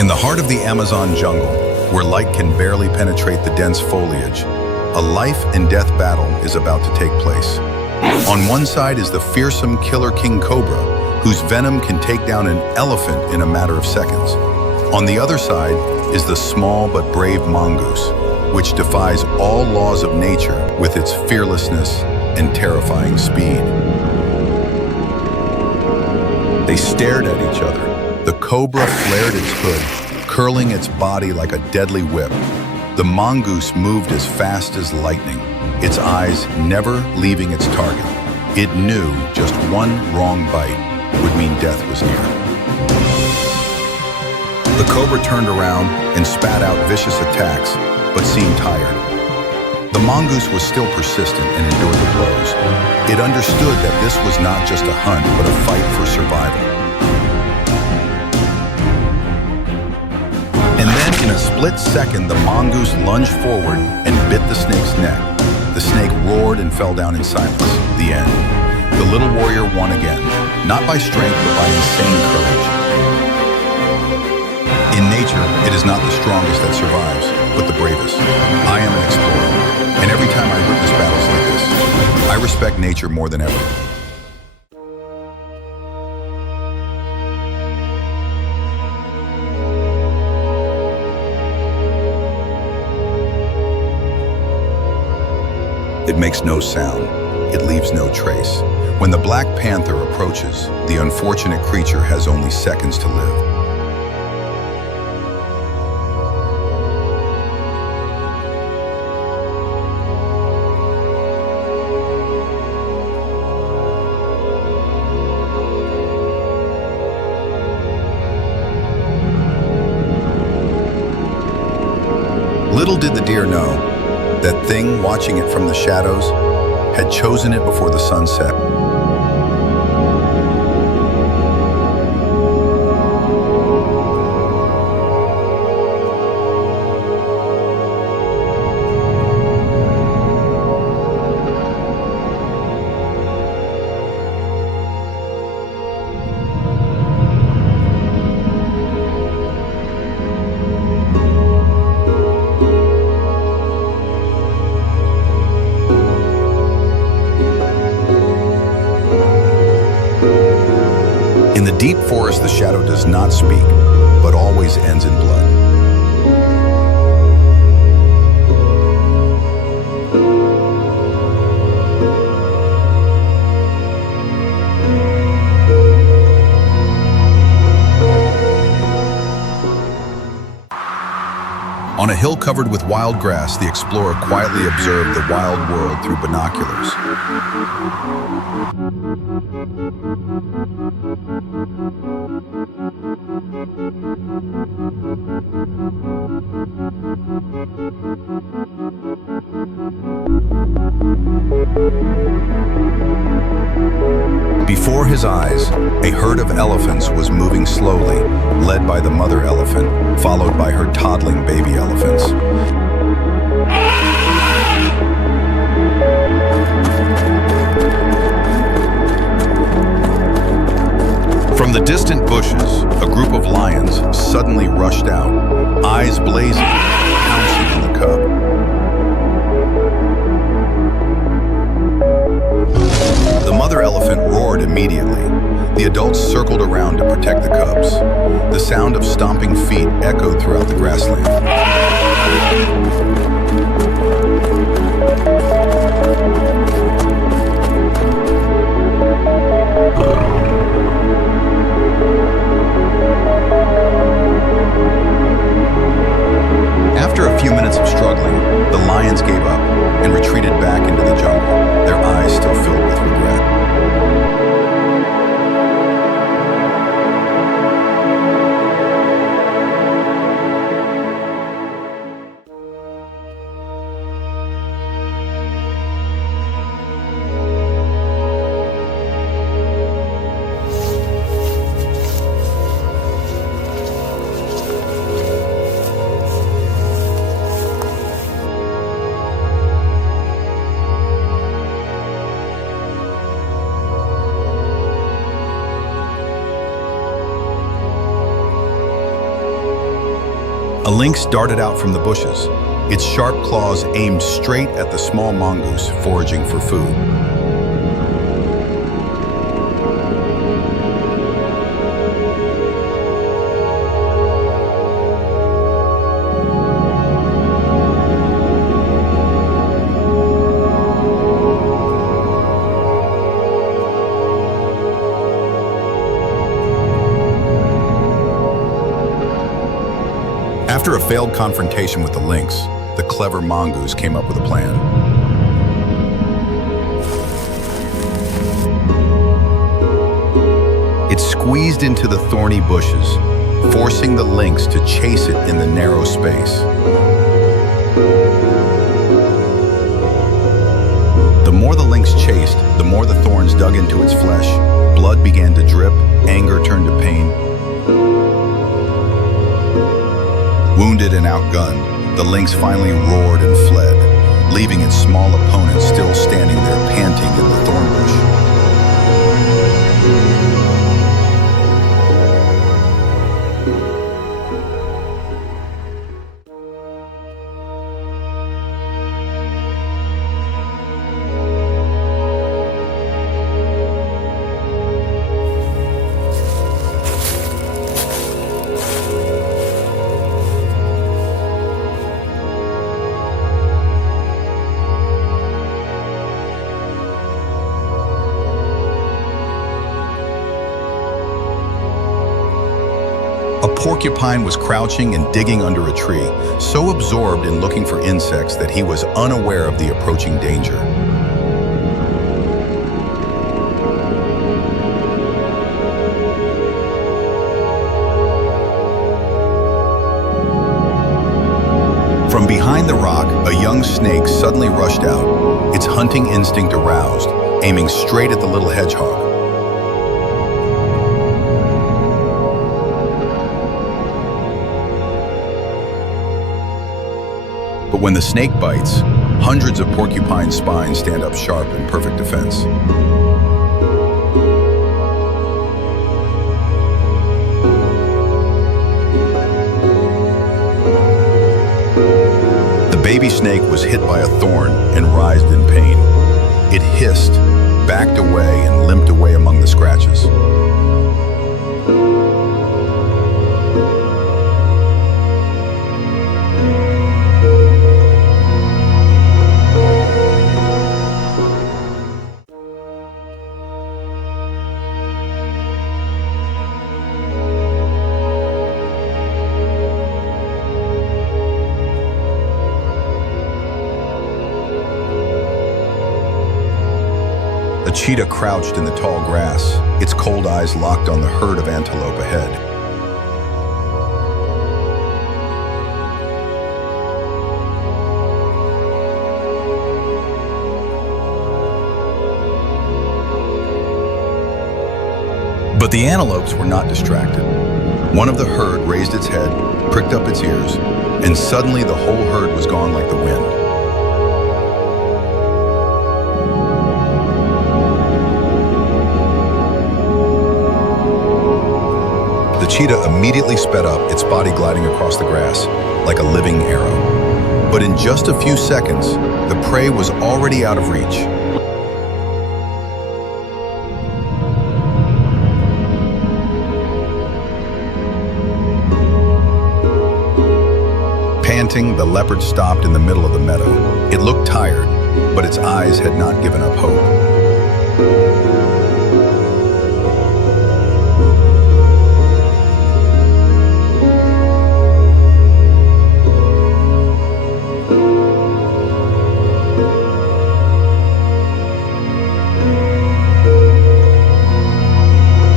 In the heart of the Amazon jungle, where light can barely penetrate the dense foliage, a life and death battle is about to take place. On one side is the fearsome killer king cobra, whose venom can take down an elephant in a matter of seconds. On the other side is the small but brave mongoose, which defies all laws of nature with its fearlessness and terrifying speed. They stared at each other. The cobra flared its hood, curling its body like a deadly whip. The mongoose moved as fast as lightning, its eyes never leaving its target. It knew just one wrong bite would mean death was near. The cobra turned around and spat out vicious attacks, but seemed tired. The mongoose was still persistent and endured the blows. It understood that this was not just a hunt, but a fight for survival. And then, in a split second, the mongoose lunged forward and bit the snake's neck. The snake roared and fell down in silence. The end. The little warrior won again, not by strength, but by insane courage. In nature, it is not the strongest that survives, but the bravest. I am an explorer, and every time I witness battles like this, I respect nature more than ever. It makes no sound. It leaves no trace. When the Black Panther approaches, the unfortunate creature has only seconds to live. Little did the deer know, that thing watching it from the shadows had chosen it before the sun set. In the deep forest, the shadow does not speak, but always ends in blood. On a hill covered with wild grass, the explorer quietly observed the wild world through binoculars. Before his eyes, a herd of elephants was moving slowly, led by the mother elephant, followed by her toddling baby elephants. From the distant bushes, a group of lions suddenly rushed out, eyes blazing, pouncing on the cub. The mother elephant roared immediately. The adults circled around to protect the cubs. The sound of stomping feet echoed throughout the grassland. After a few minutes of struggling, the lions gave up and retreated back into the jungle, their eyes still filled with regret. A lynx darted out from the bushes, its sharp claws aimed straight at the small mongoose foraging for food. After a failed confrontation with the lynx, the clever mongoose came up with a plan. It squeezed into the thorny bushes, forcing the lynx to chase it in the narrow space. The more the lynx chased, the more the thorns dug into its flesh. Blood began to drip, anger turned to pain. Wounded and outgunned, the lynx finally roared and fled, leaving its small opponent still standing there panting in the thorn bush. A porcupine was crouching and digging under a tree, so absorbed in looking for insects that he was unaware of the approaching danger. From behind the rock, a young snake suddenly rushed out, its hunting instinct aroused, aiming straight at the little hedgehog. But when the snake bites, hundreds of porcupine spines stand up sharp in perfect defense. The baby snake was hit by a thorn and writhed in pain. It hissed, backed away, and limped away among the scratches. A cheetah crouched in the tall grass, its cold eyes locked on the herd of antelope ahead. But the antelopes were not distracted. One of the herd raised its head, pricked up its ears, and suddenly the whole herd was gone like the wind. The cheetah immediately sped up, its body gliding across the grass like a living arrow. But in just a few seconds, the prey was already out of reach. Panting, the leopard stopped in the middle of the meadow. It looked tired, but its eyes had not given up hope.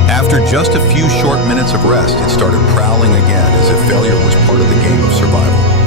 After just a few short minutes of rest, it started prowling again as if failure was part of the game of survival.